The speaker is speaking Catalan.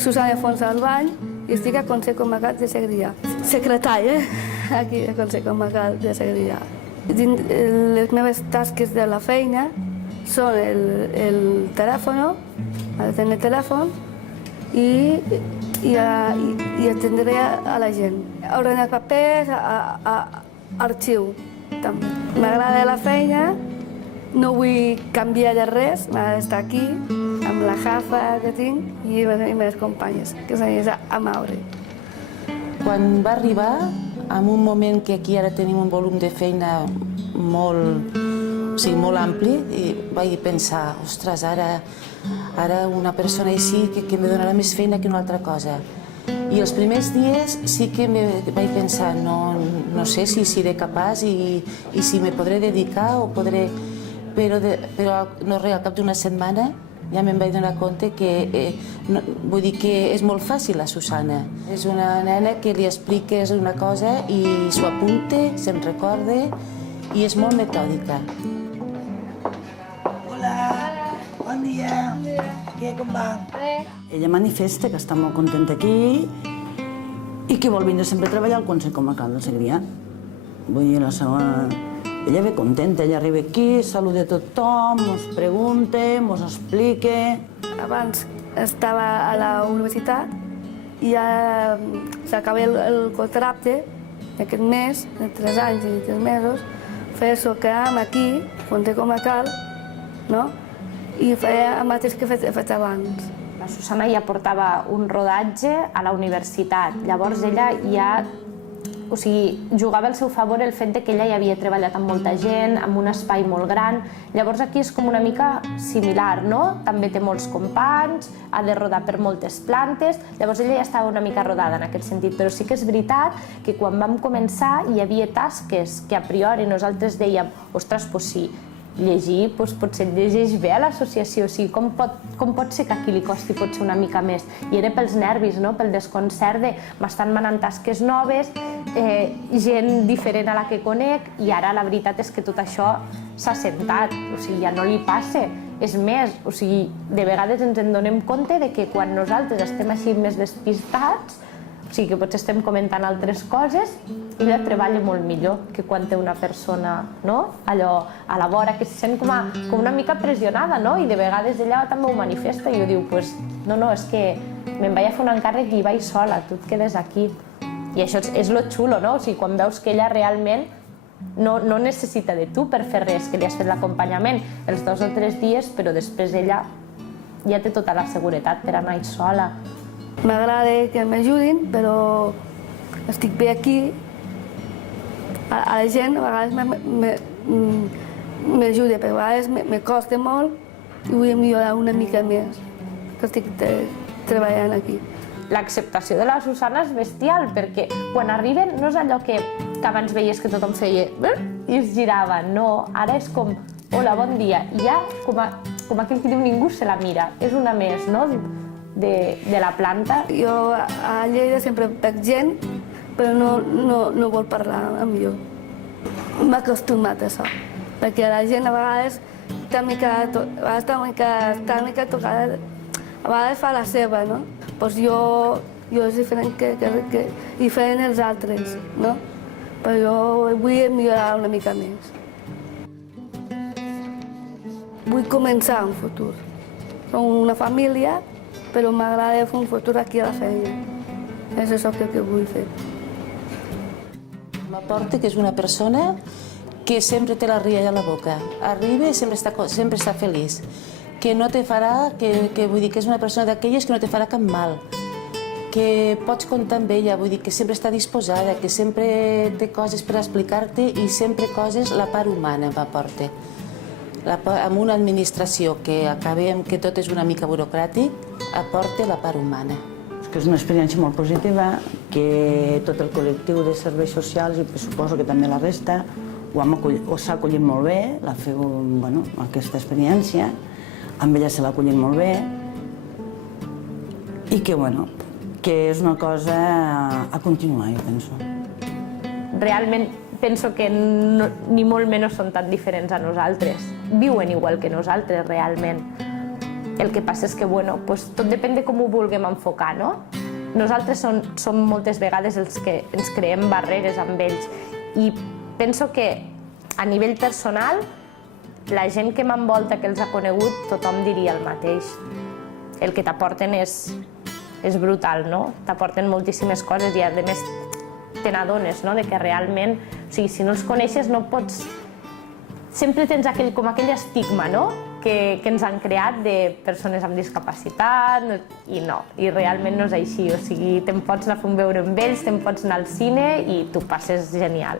dic Susana Fons Albany i estic a Consell Comarcal de Segrià. Secretària, aquí a Consell Comarcal de Segrià. Les meves tasques de la feina són el telèfon, atendre el telèfon i atendre a la gent. Ordenar papers, arxiu, també. M'agrada la feina, no vull canviar de res, m'agrada estar aquí, amb la jefa que tinc i les meves companyes, que s'han a Maure. Quan va arribar, en un moment que aquí ara tenim un volum de feina molt ampli, vaig pensar, ostres, ara una persona així que em donarà més feina que una altra cosa. I els primers dies sí que vaig pensar, no sé si seré capaç i si me podré dedicar o podré... Però no res, al cap d'una setmana ja me'n vaig donar compte que vull dir que és molt fàcil la Susana. És una nena que li expliques una cosa i s'ho apunta, se'n recorda i és molt metòdica. Hola, bon dia. Què, com va? Ella manifesta que està molt contenta aquí i que vol vindre sempre a treballar al Consell Comarcal del Segrià. Vull dir, la seva... Ella ve contenta, ella arriba aquí, saluda a tothom, ens pregunta, ens explica... Abans estava a la universitat i ja s'acaba el contracte aquest mes, de 3 anys i 3 mesos, feia socam aquí, Consell Comarcal, i feia el mateix que he fet abans. La Susana ja portava un rodatge a la universitat, llavors ella ja jugava al seu favor el fet que ella ja havia treballat amb molta gent, amb un espai molt gran. Llavors aquí és com una mica similar, no? També té molts companys, ha de rodar per moltes plantes, llavors ella ja estava una mica rodada en aquest sentit, però sí que és veritat que quan vam començar hi havia tasques que a priori nosaltres dèiem, ostres, doncs sí, llegir potser llegeix bé a l'associació, com pot ser que aquí li costi potser una mica més? I era pels nervis, pel desconcert de m'estan manant tasques noves, gent diferent a la que conec, i ara la veritat és que tot això s'ha assentat, ja no li passa. És més, de vegades ens en donem compte que quan nosaltres estem així més despistats, que potser estem comentant altres coses, ella treballa molt millor que quan té una persona allò a la vora, que se sent com una mica pressionada, i de vegades ella també ho manifesta i ho diu, no, és que me'n vaig a fer un encàrrec i vaig sola, tu et quedes aquí. I això és lo xulo, quan veus que ella realment no necessita de tu per fer res, que li has fet l'acompanyament els 2 o 3 dies, però després ella ja té tota la seguretat per anar-hi sola. M'agrada que m'ajudin, però estic bé aquí. A la gent a vegades m'ajuda, però a vegades me costa molt i vull millorar una mica més, que estic treballant aquí. L'acceptació de la Susana és bestial, perquè quan arriben no és allò que abans veies que tothom feia i es girava, no, ara és com, hola, bon dia, i ja, com aquell que diu, ningú se la mira, és una més, no?, de la planta. Jo a Lleida sempre veig gent, però no vol parlar amb jo. M'he acostumat a això, perquè la gent a vegades està una mica tocada, a vegades fa la seva, no? Doncs jo és diferent que diferent dels altres, no? Però jo vull millorar una mica més. Vull començar un futur. Som una família, però m'agrada fer un futur aquí a la feina. És això que vull fer. M'aporta que és una persona que sempre té la rialla a la boca. Arriba i sempre està feliç. Que no te farà, vull dir que és una persona d'aquelles que no te farà cap mal. Que pots comptar amb ella, vull dir que sempre està disposada, que sempre té coses per explicar-te i sempre coses, la part humana m'aporta. Amb una administració que acabem que tot és una mica burocràtic, aporta la part humana. És una experiència molt positiva, que tot el col·lectiu de serveis socials, i suposo que també la resta, s'ha acollit molt bé, l'ha fet aquesta experiència, amb ella se l'ha acollit molt bé, i que és una cosa a continuar, jo penso. Realment penso que ni molt menys són tan diferents a nosaltres. Viuen igual que nosaltres, realment. El que passa és que, bueno, tot depèn de com ho vulguem enfocar, no? Nosaltres som moltes vegades els que ens creem barreres amb ells i penso que a nivell personal la gent que m'envolta, que els ha conegut, tothom diria el mateix. El que t'aporten és brutal, no? T'aporten moltíssimes coses i a més te n'adones, no? De que realment, o sigui, si no els coneixes no pots... Sempre tens com aquell estigma, no? Que ens han creat de persones amb discapacitat i no, i realment no és així, o sigui, te'n pots anar a fer un veure amb ells, te'n pots anar al cine i t'ho passes genial.